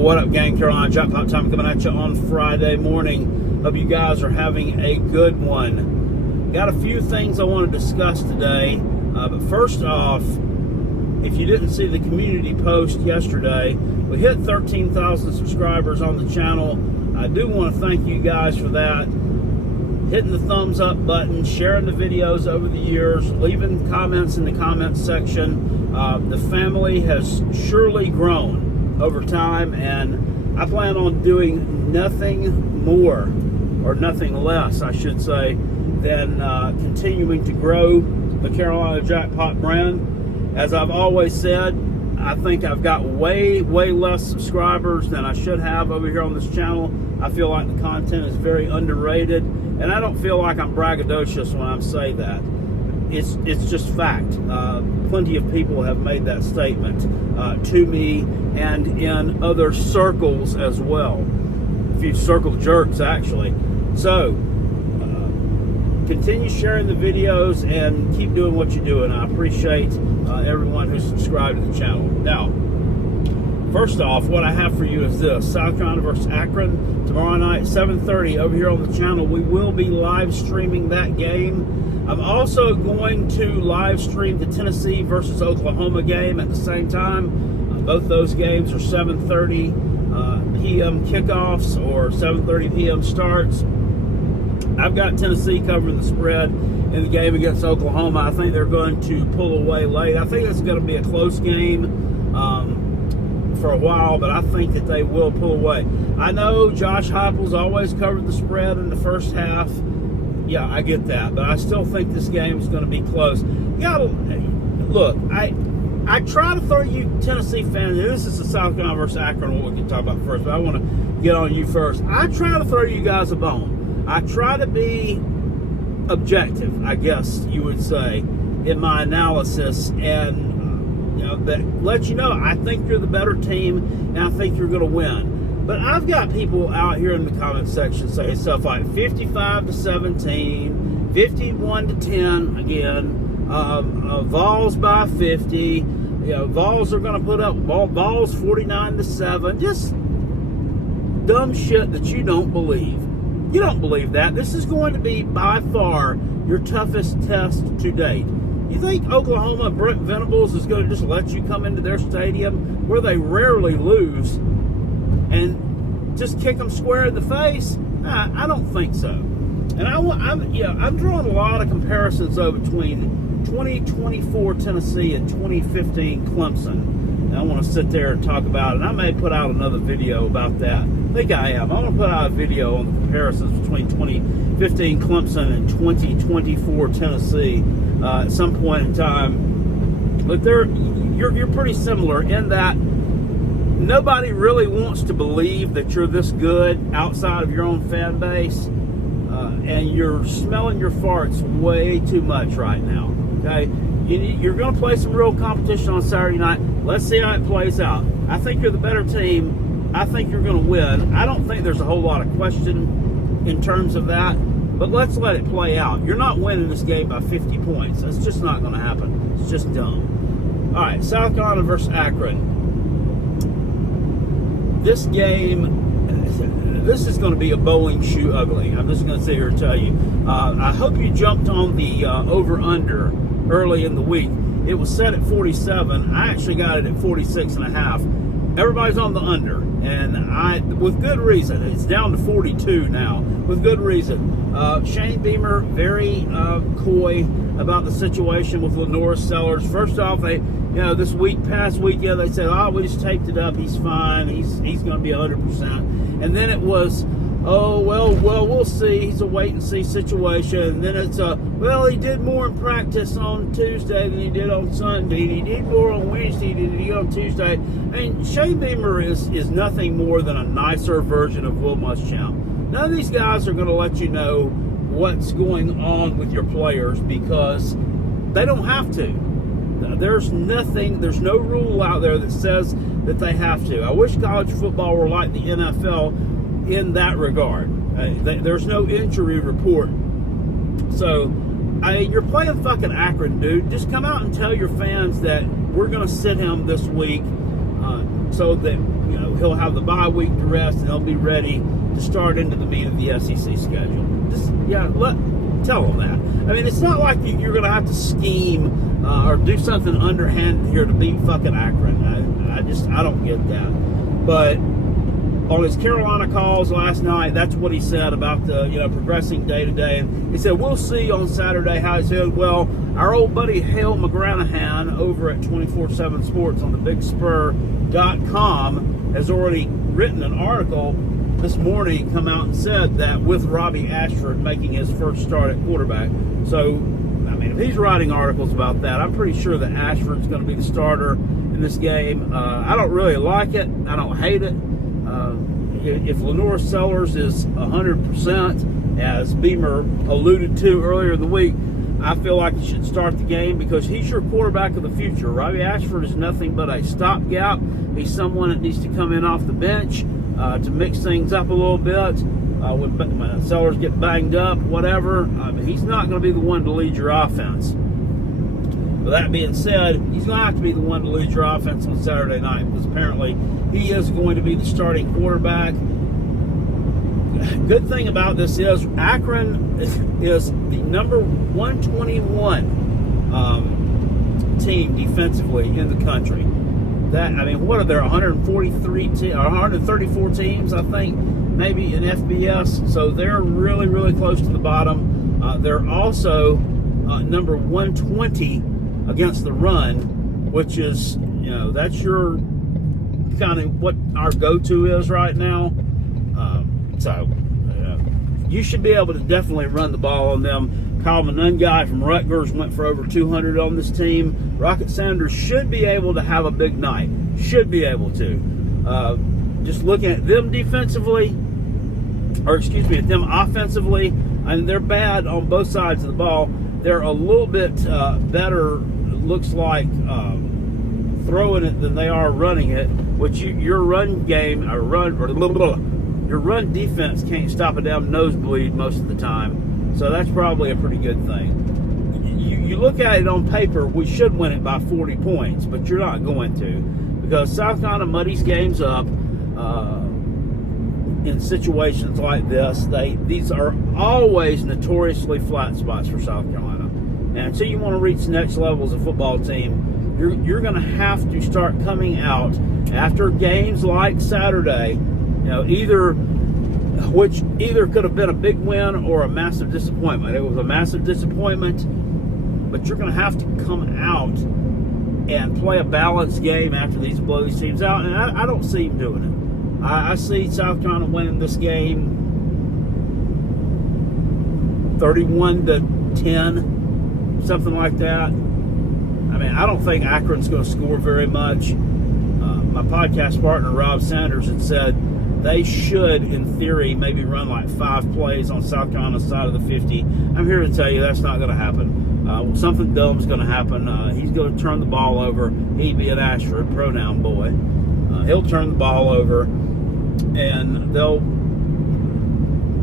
What up, gang? Carolina Jackpot time coming at you on Friday morning. Hope you guys are having a good one. Got a few things I want to discuss today. But first off, if you didn't see the community post yesterday, we hit 13,000 subscribers on the channel. I do want to thank you guys for that. Hitting the thumbs up button, sharing the videos over the years, leaving comments in the comments section. The family has surely grown over time, and I plan on doing nothing more, or nothing less, I should say, than continuing to grow the Carolina Jackpot brand. As I've always said, I think I've got way less subscribers than I should have over here on this channel. I feel like the content is very underrated, and I don't feel like I'm braggadocious when I say that. It's just fact. Plenty of people have made that statement to me and in other circles as well. A few circle jerks, actually. So, continue sharing the videos and keep doing what you're doing. I appreciate everyone who's subscribed to the channel. Now, first off, what I have for you is this. South Carolina versus Akron tomorrow night, 7:30 over here on the channel. We will be live streaming that game. I'm also going to live stream the Tennessee versus Oklahoma game at the same time. Both those games are 7:30 p.m. kickoffs or 7:30 p.m. starts. I've got Tennessee covering the spread in the game against Oklahoma. I think they're going to pull away late. I think it's going to be a close game for a while, but I think that they will pull away. I know Josh Heupel's always covered the spread in the first half. Yeah, I get that, but I still think this game is going to be close. You gotta look. I try to throw you Tennessee fans. This is the South Carolina versus Akron, what we can talk about first, but I want to get on you first. I try to throw you guys a bone. I try to be objective, I guess you would say, in my analysis, and that lets you know I think you're the better team, and I think you're going to win. But I've got people out here in the comment section saying stuff like 55-17, 51-10 again, Vols by 50. Vols are going to put up Vols 49-7. Just dumb shit that you don't believe. You don't believe that. This is going to be by far your toughest test to date. You think Oklahoma, Brent Venables, is going to just let you come into their stadium where they rarely lose and just kick them square in the face? I don't think so. And I'm drawing a lot of comparisons though between 2024 Tennessee and 2015 Clemson. And I want to sit there and talk about it. And I may put out another video about that. I think I am. I'm going to put out a video on the comparisons between 2015 Clemson and 2024 Tennessee at some point in time. But you're pretty similar in that nobody really wants to believe that you're this good outside of your own fan base, and you're smelling your farts way too much right now. Okay, you're going to play some real competition on Saturday night. Let's see how it plays out. I think you're the better team. I think you're going to win. I don't think there's a whole lot of question in terms of that, but let's let it play out. You're not winning this game by 50 points. That's just not going to happen. It's just dumb. All right, South Carolina versus Akron. This game, this is going to be a bowling shoe ugly. I'm just going to sit here and tell you. I hope you jumped on the over-under early in the week. It was set at 47. I actually got it at 46.5. Everybody's on the under, and with good reason. It's down to 42 now, with good reason. Shane Beamer, very coy about the situation with Lenore Sellers. First off, this past weekend, they said, we just taped it up. He's fine. He's going to be 100%. And then it was, we'll see. He's a wait-and-see situation. And then it's, he did more in practice on Tuesday than he did on Sunday. He did more on Wednesday than he did on Tuesday. Shane Beamer is nothing more than a nicer version of Will Muschamp. None of these guys are going to let you know what's going on with your players because they don't have to. There's no rule out there that says that they have to. I wish college football were like the NFL in that regard. There's no injury report. So, you're playing fucking Akron, dude. Just come out and tell your fans that we're going to sit him this week so that he'll have the bye week to rest, and they'll be ready to start into the meat of the SEC schedule. Tell them that. I mean, it's not like you're going to have to scheme or do something underhand here to beat fucking Akron. I don't get that. But on his Carolina calls last night, that's what he said about the progressing day to day. And he said, we'll see on Saturday how he's doing. Well, our old buddy Hale McGranahan over at 24/7 Sports on the BigSpur.com has already written an article this morning, come out and said that with Robbie Ashford making his first start at quarterback. So, I mean, if he's writing articles about that, I'm pretty sure that Ashford's going to be the starter in this game. I don't really like it. I don't hate it. If Lenore Sellers is 100%, as Beamer alluded to earlier in the week, I feel like he should start the game because he's your quarterback of the future. Robbie Ashford is nothing but a stopgap. He's someone that needs to come in off the bench to mix things up a little bit. When Sellers get banged up, whatever, he's not going to be the one to lead your offense. With that being said, he's going to have to be the one to lead your offense on Saturday night because apparently he is going to be the starting quarterback. Good thing about this is Akron is the number 121 team defensively in the country. What are there, 134 teams, I think, maybe in FBS. So they're really, really close to the bottom. They're also number 120 against the run, which is, that's your kind of what our go-to is right now. You should be able to definitely run the ball on them. Kyle Manungai from Rutgers went for over 200 on this team. Rocket Sanders should be able to have a big night. Should be able to. Just looking at them defensively, at them offensively, and they're bad on both sides of the ball. They're a little bit better, looks like, throwing it than they are running it, which your run game, your run defense can't stop a damn nosebleed most of the time. So that's probably a pretty good thing. You look at it on paper, we should win it by 40 points, but you're not going to, because South Carolina muddies games up in situations like this. These are always notoriously flat spots for South Carolina. And until you want to reach the next level as a football team, you're going to have to start coming out after games like Saturday, which either could have been a big win or a massive disappointment. It was a massive disappointment, but you're going to have to come out and play a balanced game after blow these teams out, and I don't see him doing it. I see South Carolina winning this game 31-10, something like that. I don't think Akron's going to score very much. My podcast partner, Rob Sanders, had said they should, in theory, maybe run like 5 plays on South Carolina's side of the 50. I'm here to tell you that's not going to happen. Something dumb's going to happen. He's going to turn the ball over. He being Ashford, pronoun boy. He'll turn the ball over, and they'll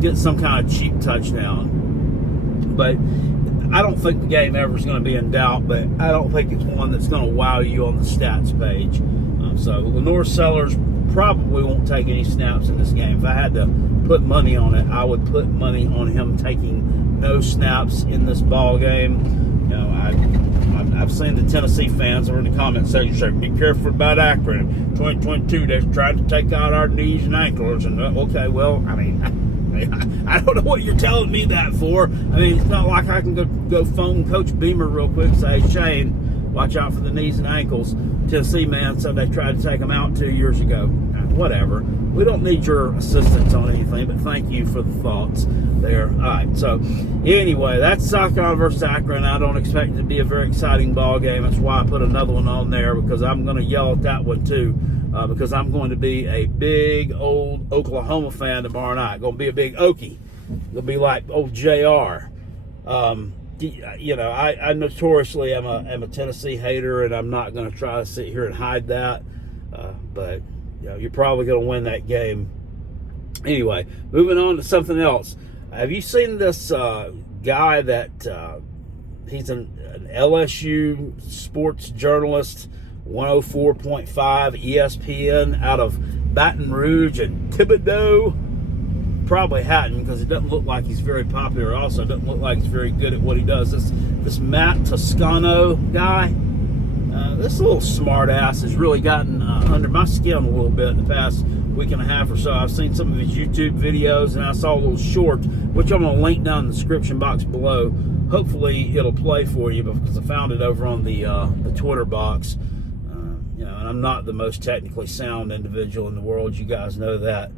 get some kind of cheap touchdown. But I don't think the game ever is going to be in doubt, but I don't think it's one that's going to wow you on the stats page. So Lenore Sellers probably won't take any snaps in this game. If I had to put money on it, I would put money on him taking no snaps in this ball game. I've seen the Tennessee fans over in the comment section say, "Be careful about Akron. 2022, they're trying to take out our knees and ankles." And okay, well, I don't know what you're telling me that for. It's not like I can go phone Coach Beamer real quick and say, "Shane, watch out for the knees and ankles." Tennessee man said they tried to take them out 2 years ago. Whatever. We don't need your assistance on anything, but thank you for the thoughts there. All right, so anyway, that's South Carolina versus Akron. I don't expect it to be a very exciting ball game. That's why I put another one on there, because I'm going to yell at that one too, because I'm going to be a big old Oklahoma fan tomorrow night. Going to be a big Okie. It'll be like old JR. I notoriously am a Tennessee hater, and I'm not going to try to sit here and hide that. But you're probably going to win that game. Anyway, moving on to something else. Have you seen this guy that he's an LSU sports journalist 104.5 ESPN out of Baton Rouge and Thibodeau. Probably hadn't, because it doesn't look like he's very popular. Also, it doesn't look like he's very good at what he does. This Matt Toscano guy, this little smart ass has really gotten under my skin a little bit the past week and a half or so. I've seen some of his YouTube videos, and I saw a little short, which I'm going to link down in the description box below. Hopefully, it'll play for you, because I found it over on the Twitter box. And I'm not the most technically sound individual in the world. You guys know that,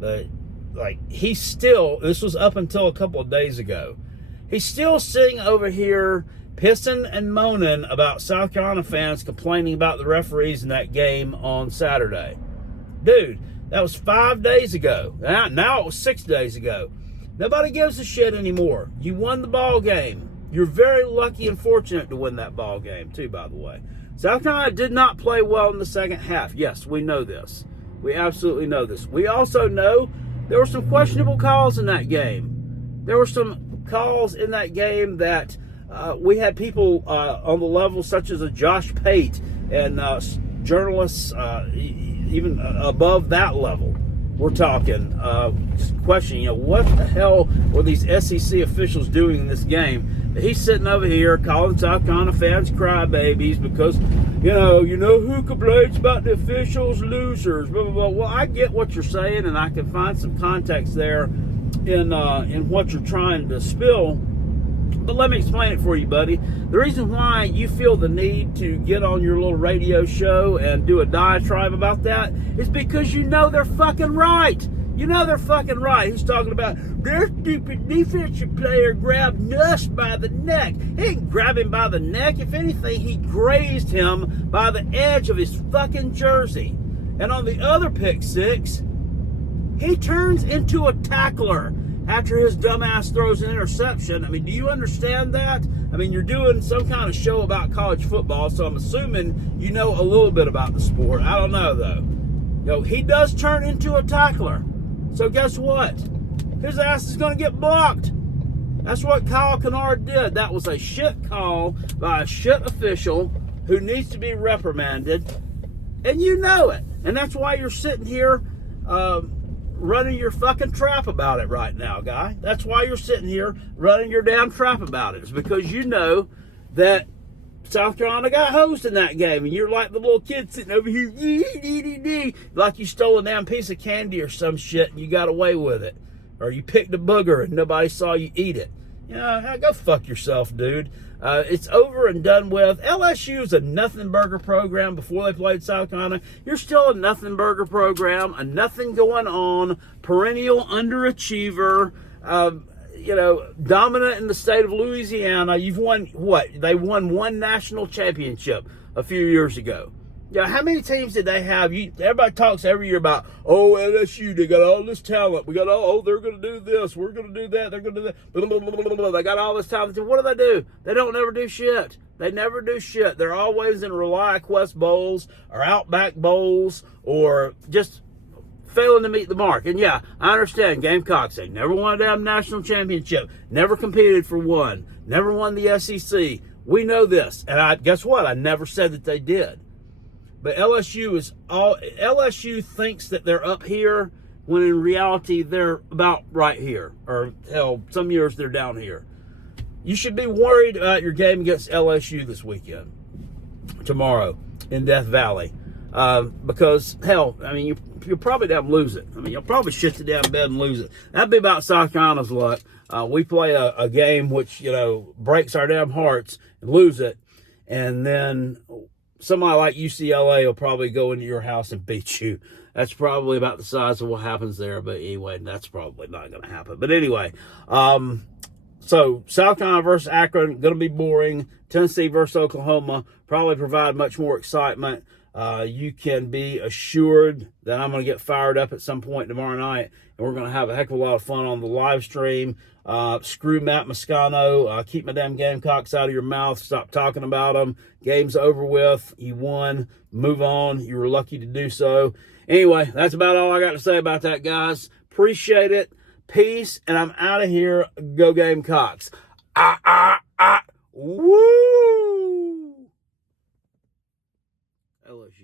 but like, he's still, this was up until a couple of days ago, he's still sitting over here pissing and moaning about South Carolina fans complaining about the referees in that game on Saturday. Dude, that was 5 days ago. Now it was 6 days ago. Nobody gives a shit anymore. You won the ball game. You're very lucky and fortunate to win that ball game too, by the way. South Carolina did not play well in the second half. Yes, we know this. We absolutely know this. We also know there were some questionable calls in that game. There were some calls in that game that we had people on the level such as a Josh Pate and journalists even above that level. We're talking questioning, what the hell were these SEC officials doing in this game? He's sitting over here calling South Carolina fans crybabies because, you know who complains about the officials? Losers, blah, blah, blah. Well, I get what you're saying, and I can find some context there in what you're trying to spill. But let me explain it for you, buddy. The reason why you feel the need to get on your little radio show and do a diatribe about that is because you know they're fucking right. You know they're fucking right. He's talking about their stupid defensive player grabbed Nuss by the neck. He didn't grab him by the neck. If anything, he grazed him by the edge of his fucking jersey. And on the other pick six, he turns into a tackler after his dumbass throws an interception. I mean, do you understand that? I mean, you're doing some kind of show about college football, so I'm assuming you know a little bit about the sport. I don't know, though. He does turn into a tackler. So guess what? His ass is going to get blocked. That's what Kyle Kennard did. That was a shit call by a shit official who needs to be reprimanded. And you know it. And that's why you're sitting here running your fucking trap about it right now, guy. That's why you're sitting here running your damn trap about it. It's because you know that South Carolina got hosed in that game, and you're like the little kid sitting over here, like you stole a damn piece of candy or some shit, and you got away with it. Or you picked a booger and nobody saw you eat it. Go fuck yourself, dude. It's over and done with. LSU is a nothing burger program before they played South Carolina. You're still a nothing burger program, a nothing going on, perennial underachiever, dominant in the state of Louisiana. You've won what? They won one national championship a few years ago. Yeah, how many teams did they have? Everybody talks every year about, LSU, they got all this talent. We got they're going to do this. We're going to do that. They're going to do that. Blah, blah, blah, blah, blah. They got all this talent. What do? They don't never do shit. They never do shit. They're always in ReliaQuest bowls or Outback bowls or just failing to meet the mark. And yeah, I understand Gamecocks. They never won a damn national championship. Never competed for one. Never won the SEC. We know this. And guess what? I never said that they did. But LSU thinks that they're up here when in reality they're about right here. Or hell, some years they're down here. You should be worried about your game against LSU this weekend. Tomorrow in Death Valley. Because, hell, I mean, you'll probably damn lose it. I mean, you'll probably shit the damn bed and lose it. That'd be about South Carolina's luck. We play a game which, breaks our damn hearts and lose it. And then somebody like UCLA will probably go into your house and beat you. That's probably about the size of what happens there. But anyway, that's probably not going to happen. But anyway, so South Carolina versus Akron, going to be boring. Tennessee versus Oklahoma, probably provide much more excitement. You can be assured that I'm going to get fired up at some point tomorrow night, and we're going to have a heck of a lot of fun on the live stream. Screw Matt Moscona. Keep my damn Gamecocks out of your mouth. Stop talking about them. Game's over with. You won. Move on. You were lucky to do so. Anyway, that's about all I got to say about that, guys. Appreciate it. Peace, and I'm out of here. Go Gamecocks. Woo! LSU.